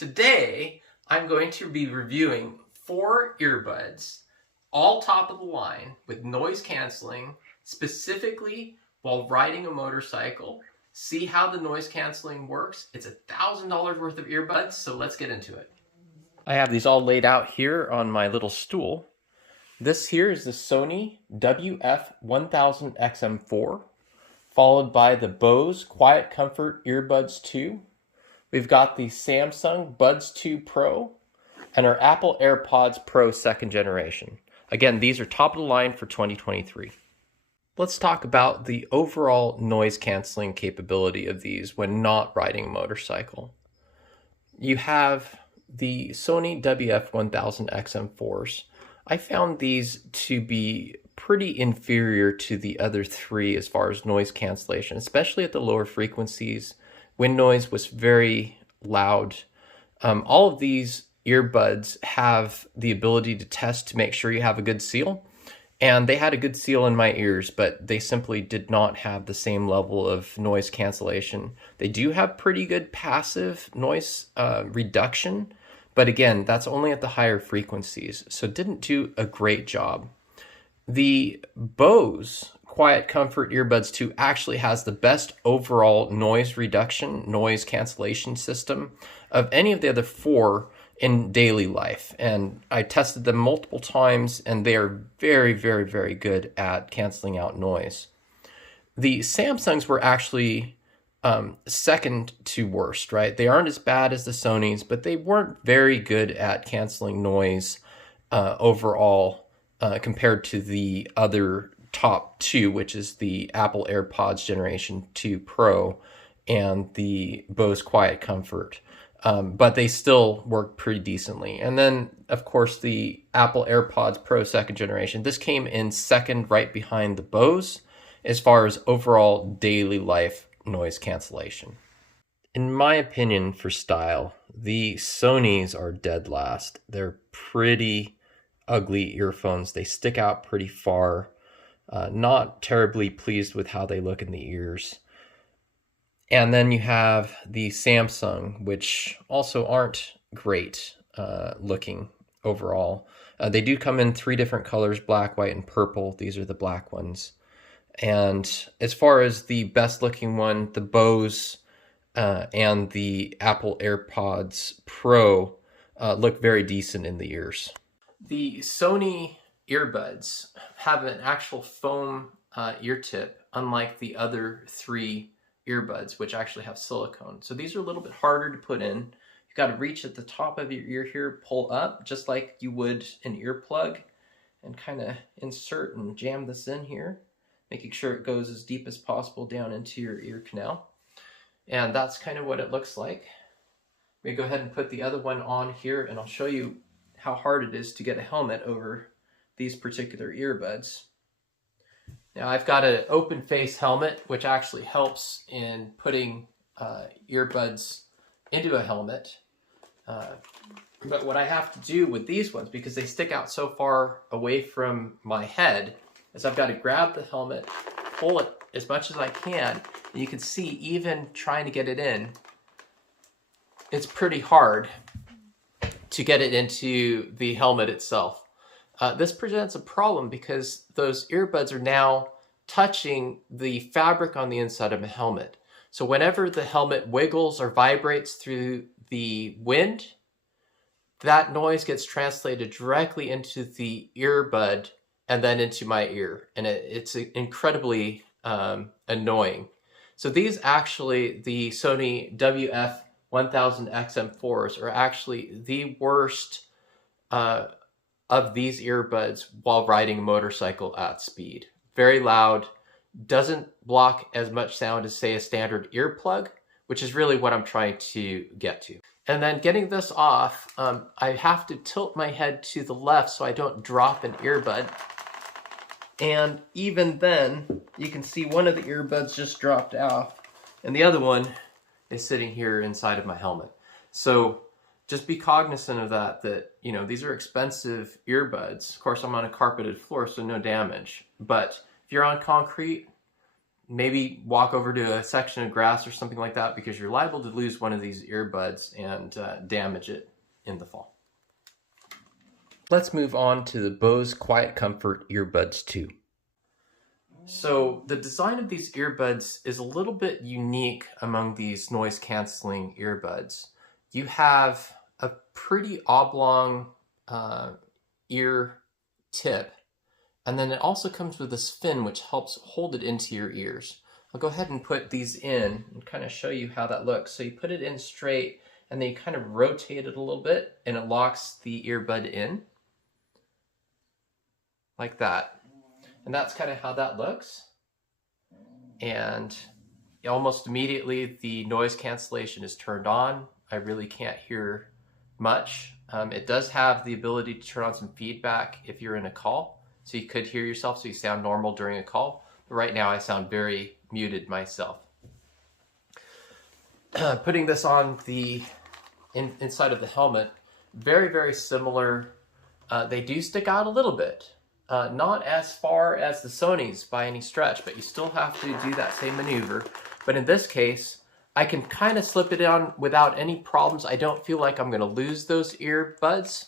Today, I'm going to be reviewing 4 earbuds, all top of the line with noise canceling, specifically while riding a motorcycle. See how the noise canceling works? It's $1,000 worth of earbuds, so let's get into it. I have these all laid out here on my little stool. This here is the Sony WF-1000XM4, followed by the Bose Quietcomfort Earbuds II. We've got the Samsung Buds2 Pro and our Apple Airpods Pro 2nd generation. Again, these are top of the line for 2023. Let's talk about the overall noise canceling capability of these when not riding a motorcycle. You have the Sony WF-1000XM4s. I found these to be pretty inferior to the other 3 as far as noise cancellation, especially at the lower frequencies. Wind noise was very loud. All of these earbuds have the ability to test to make sure you have a good seal. And they had a good seal in my ears, but they simply did not have the same level of noise cancellation. They do have pretty good passive noise reduction, but again, that's only at the higher frequencies, so didn't do a great job. The Bose Quietcomfort Earbuds 2 actually has the best overall noise reduction, noise cancellation system of any of the other 4 in daily life. And I tested them multiple times and they are very, very, very good at canceling out noise. The Samsungs were actually second to worst, right? They aren't as bad as the Sonys, but they weren't very good at canceling noise overall compared to the other top 2, which is the Apple Airpods Generation 2 Pro and the Bose Quietcomfort. But they still work pretty decently. And then, of course, the Apple AirPods Pro 2nd generation. This came in second right behind the Bose as far as overall daily life noise cancellation. In my opinion, for style, the Sonys are dead last. They're pretty ugly earphones. They stick out pretty far. Not terribly pleased with how they look in the ears. And then you have the Samsung, which also aren't great looking overall. They do come in 3 different colors, black, white, and purple. These are the black ones. And as far as the best looking one, the Bose and the Apple AirPods Pro look very decent in the ears. The Sony earbuds have an actual foam ear tip, unlike the other 3 earbuds, which actually have silicone. So these are a little bit harder to put in. You got to reach at the top of your ear here, pull up, just like you would an earplug, and kind of insert and jam this in here, making sure it goes as deep as possible down into your ear canal. And that's kind of what it looks like. We go ahead and put the other one on here, and I'll show you how hard it is to get a helmet over these particular earbuds. Now I've got an open face helmet, which actually helps in putting earbuds into a helmet. But what I have to do with these ones, because they stick out so far away from my head, is I've got to grab the helmet, pull it as much as I can. And you can see even trying to get it in, it's pretty hard to get it into the helmet itself. This presents a problem because those earbuds are now touching the fabric on the inside of a helmet. So whenever the helmet wiggles or vibrates through the wind, that noise gets translated directly into the earbud and then into my ear. And it's incredibly annoying. So these actually, the Sony WF-1000XM4s are actually the worst of these earbuds while riding a motorcycle at speed. Very loud, doesn't block as much sound as, say, a standard earplug, which is really what I'm trying to get to. And then getting this off, I have to tilt my head to the left so I don't drop an earbud. And even then, you can see one of the earbuds just dropped off, and the other one is sitting here inside of my helmet. So just be cognizant of that, you know, these are expensive earbuds. Of course, I'm on a carpeted floor, so no damage. But if you're on concrete, maybe walk over to a section of grass or something like that, because you're liable to lose one of these earbuds and damage it in the fall. Let's move on to the Bose Quietcomfort Earbuds II. So the design of these earbuds is a little bit unique among these noise canceling earbuds. You have a pretty oblong ear tip, and then it also comes with this fin which helps hold it into your ears. I'll go ahead and put these in and kind of show you how that looks. So you put it in straight, and then you kind of rotate it a little bit, and it locks the earbud in like that. And that's kind of how that looks. And almost immediately the noise cancellation is turned on. I really can't hear much. It does have the ability to turn on some feedback if you're in a call. So you could hear yourself, so you sound normal during a call. But right now I sound very muted myself. Putting this on the inside of the helmet, very, very similar. They do stick out a little bit. Not as far as the Sony's by any stretch, but you still have to do that same maneuver. But in this case, I can kind of slip it on without any problems. I don't feel like I'm going to lose those earbuds.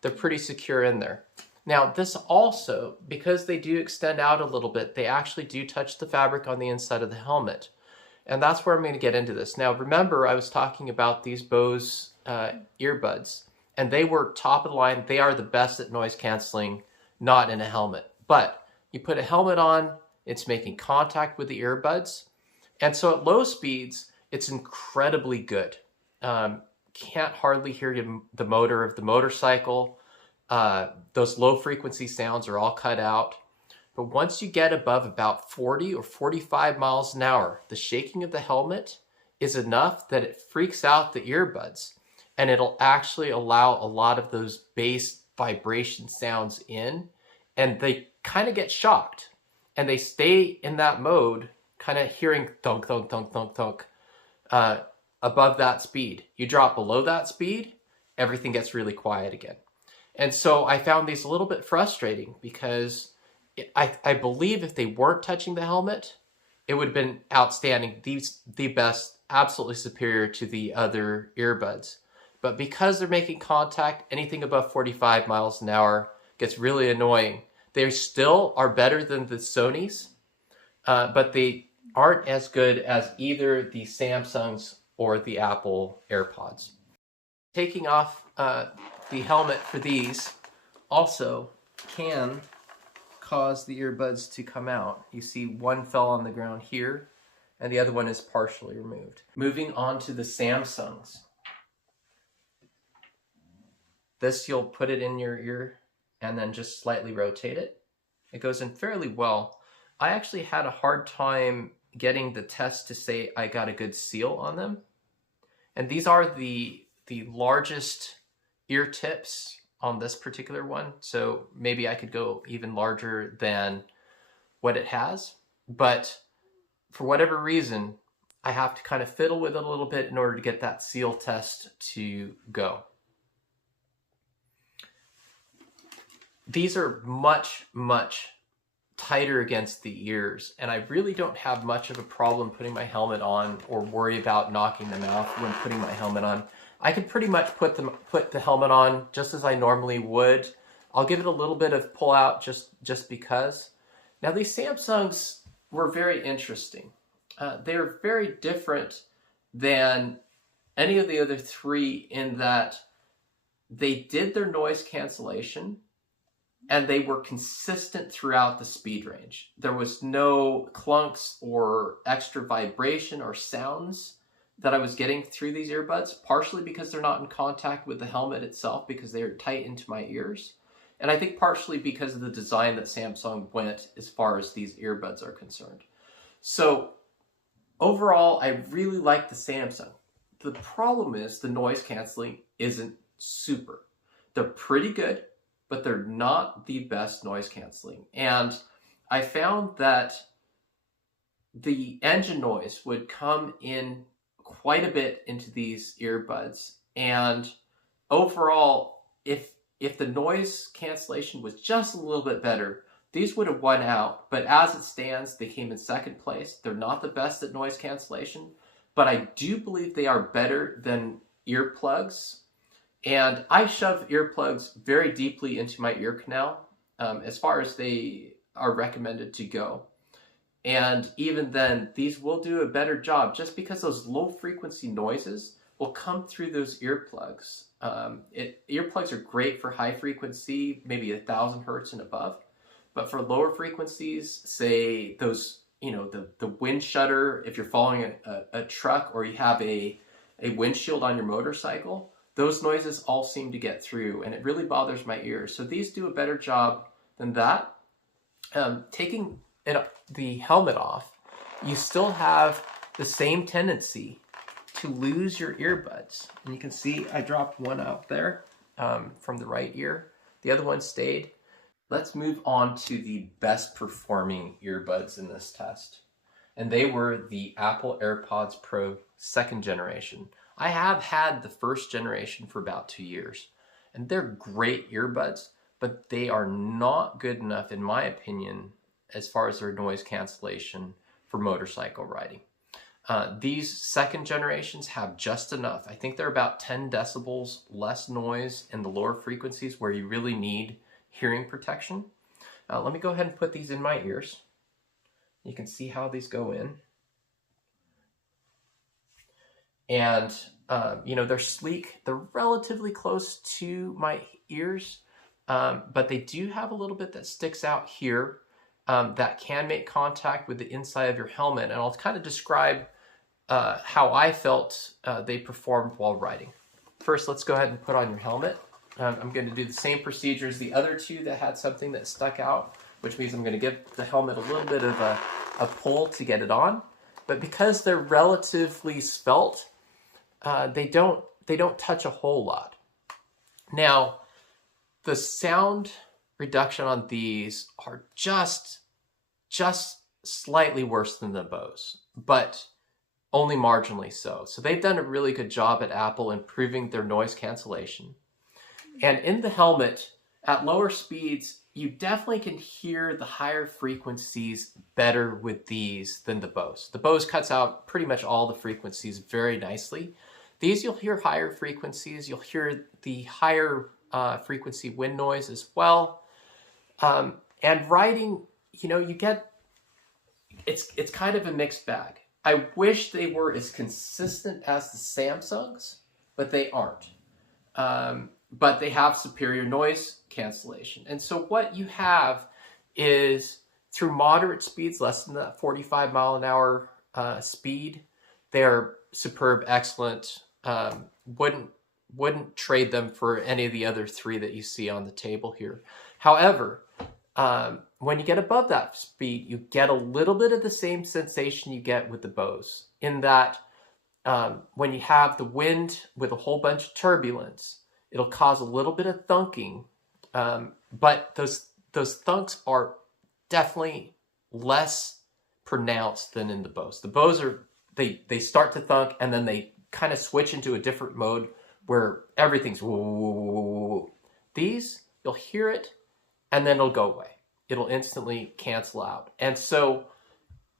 They're pretty secure in there. Now, this also, because they do extend out a little bit, they actually do touch the fabric on the inside of the helmet. And that's where I'm going to get into this. Now, remember, I was talking about these Bose earbuds, and they were top of the line. They are the best at noise canceling, not in a helmet. But you put a helmet on, it's making contact with the earbuds. And so at low speeds, it's incredibly good. Can't hardly hear the motor of the motorcycle. Those low frequency sounds are all cut out. But once you get above about 40 or 45 miles an hour, the shaking of the helmet is enough that it freaks out the earbuds, and it'll actually allow a lot of those bass vibration sounds in, and they kind of get shocked, and they stay in that mode, kind of hearing thunk, thunk, thunk, thunk, thunk, above that speed. You drop below that speed, everything gets really quiet again. And so I found these a little bit frustrating, because I believe if they weren't touching the helmet, it would have been outstanding. The best, absolutely superior to the other earbuds. But because they're making contact, anything above 45 miles an hour gets really annoying. They still are better than the Sony's, but they aren't as good as either the Samsungs or the Apple AirPods. Taking off the helmet for these also can cause the earbuds to come out. You see one fell on the ground here, and the other one is partially removed. Moving on to the Samsungs. This, you'll put it in your ear and then just slightly rotate it. It goes in fairly well. I actually had a hard time getting the test to say I got a good seal on them. And these are the largest ear tips on this particular one. So maybe I could go even larger than what it has. But for whatever reason, I have to kind of fiddle with it a little bit in order to get that seal test to go. These are much, much tighter against the ears, and I really don't have much of a problem putting my helmet on or worry about knocking them out when putting my helmet on. I could pretty much put the helmet on just as I normally would. I'll give it a little bit of pull out just because. Now, these Samsungs were very interesting. They're very different than any of the other three in that they did their noise cancellation, and they were consistent throughout the speed range. There was no clunks or extra vibration or sounds that I was getting through these earbuds, partially because they're not in contact with the helmet itself because they're tight into my ears. And I think partially because of the design that Samsung went as far as these earbuds are concerned. So overall, I really like the Samsung. The problem is the noise canceling isn't super. They're pretty good, but they're not the best noise canceling. And I found that the engine noise would come in quite a bit into these earbuds. And overall, if the noise cancellation was just a little bit better, these would have won out, but as it stands, they came in second place. They're not the best at noise cancellation, but I do believe they are better than earplugs. And I shove earplugs very deeply into my ear canal, as far as they are recommended to go. And even then, these will do a better job just because those low frequency noises will come through those earplugs. Earplugs are great for high frequency, maybe 1,000 hertz and above. But for lower frequencies, say those, the wind shutter, if you're following a truck or you have a windshield on your motorcycle, those noises all seem to get through, and it really bothers my ears. So these do a better job than that. Taking the helmet off, you still have the same tendency to lose your earbuds. And you can see I dropped one out there from the right ear. The other one stayed. Let's move on to the best performing earbuds in this test. And they were the Apple Airpods Pro 2nd generation. I have had the 1st generation for about 2 years, and they're great earbuds, but they are not good enough, in my opinion, as far as their noise cancellation for motorcycle riding. These 2nd generations have just enough. I think they're about 10 decibels less noise in the lower frequencies where you really need hearing protection. Let me go ahead and put these in my ears. You can see how these go in. And, they're sleek. They're relatively close to my ears, but they do have a little bit that sticks out here that can make contact with the inside of your helmet. And I'll kind of describe how I felt they performed while riding. First, let's go ahead and put on your helmet. I'm going to do the same procedure as the other two that had something that stuck out, which means I'm going to give the helmet a little bit of a pull to get it on. But because they're relatively svelte, they don't touch a whole lot. Now, the sound reduction on these are just slightly worse than the Bose, but only marginally so. So they've done a really good job at Apple improving their noise cancellation. And in the helmet, at lower speeds, you definitely can hear the higher frequencies better with these than the Bose. The Bose cuts out pretty much all the frequencies very nicely. These, you'll hear higher frequencies. You'll hear the higher frequency wind noise as well. And riding, you get, it's kind of a mixed bag. I wish they were as consistent as the Samsungs, but they aren't. But they have superior noise cancellation. And so what you have is, through moderate speeds, less than that 45 mile an hour speed, they're superb, excellent. Wouldn't trade them for any of the other three that you see on the table here. However, when you get above that speed, you get a little bit of the same sensation you get with the Bose, in that when you have the wind with a whole bunch of turbulence, it'll cause a little bit of thunking, but those thunks are definitely less pronounced than in the Bose. The Bose they start to thunk, and then they kind of switch into a different mode where everything's woo. These, you'll hear it, and then it'll go away. It'll instantly cancel out. And so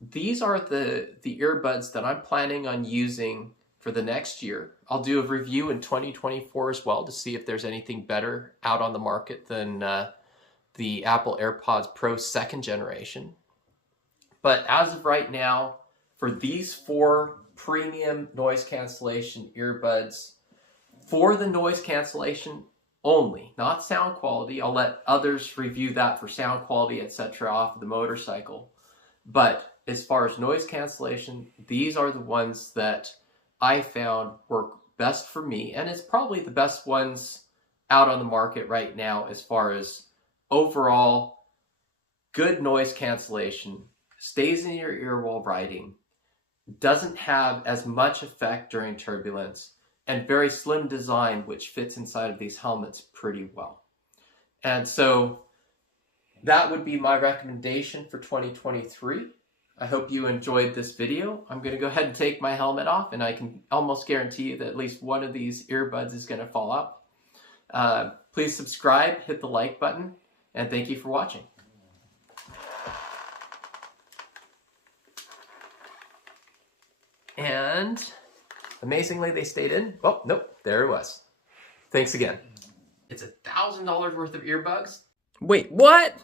these are the earbuds that I'm planning on using for the next year. I'll do a review in 2024 as well to see if there's anything better out on the market than the Apple AirPods Pro 2nd generation. But as of right now, for these 4 premium noise cancellation earbuds, for the noise cancellation only, not sound quality. I'll let others review that for sound quality, etc. off of the motorcycle. But as far as noise cancellation, these are the ones that I found work best for me, and it's probably the best ones out on the market right now as far as overall good noise cancellation, stays in your ear while riding, doesn't have as much effect during turbulence, and very slim design, which fits inside of these helmets pretty well. And so that would be my recommendation for 2023. I hope you enjoyed this video. I'm going to go ahead and take my helmet off, and I can almost guarantee you that at least one of these earbuds is going to fall out. Please subscribe, hit the like button, and thank you for watching. And amazingly, they stayed in. Oh, nope, there it was. Thanks again. It's $1,000 worth of earbuds. Wait, what?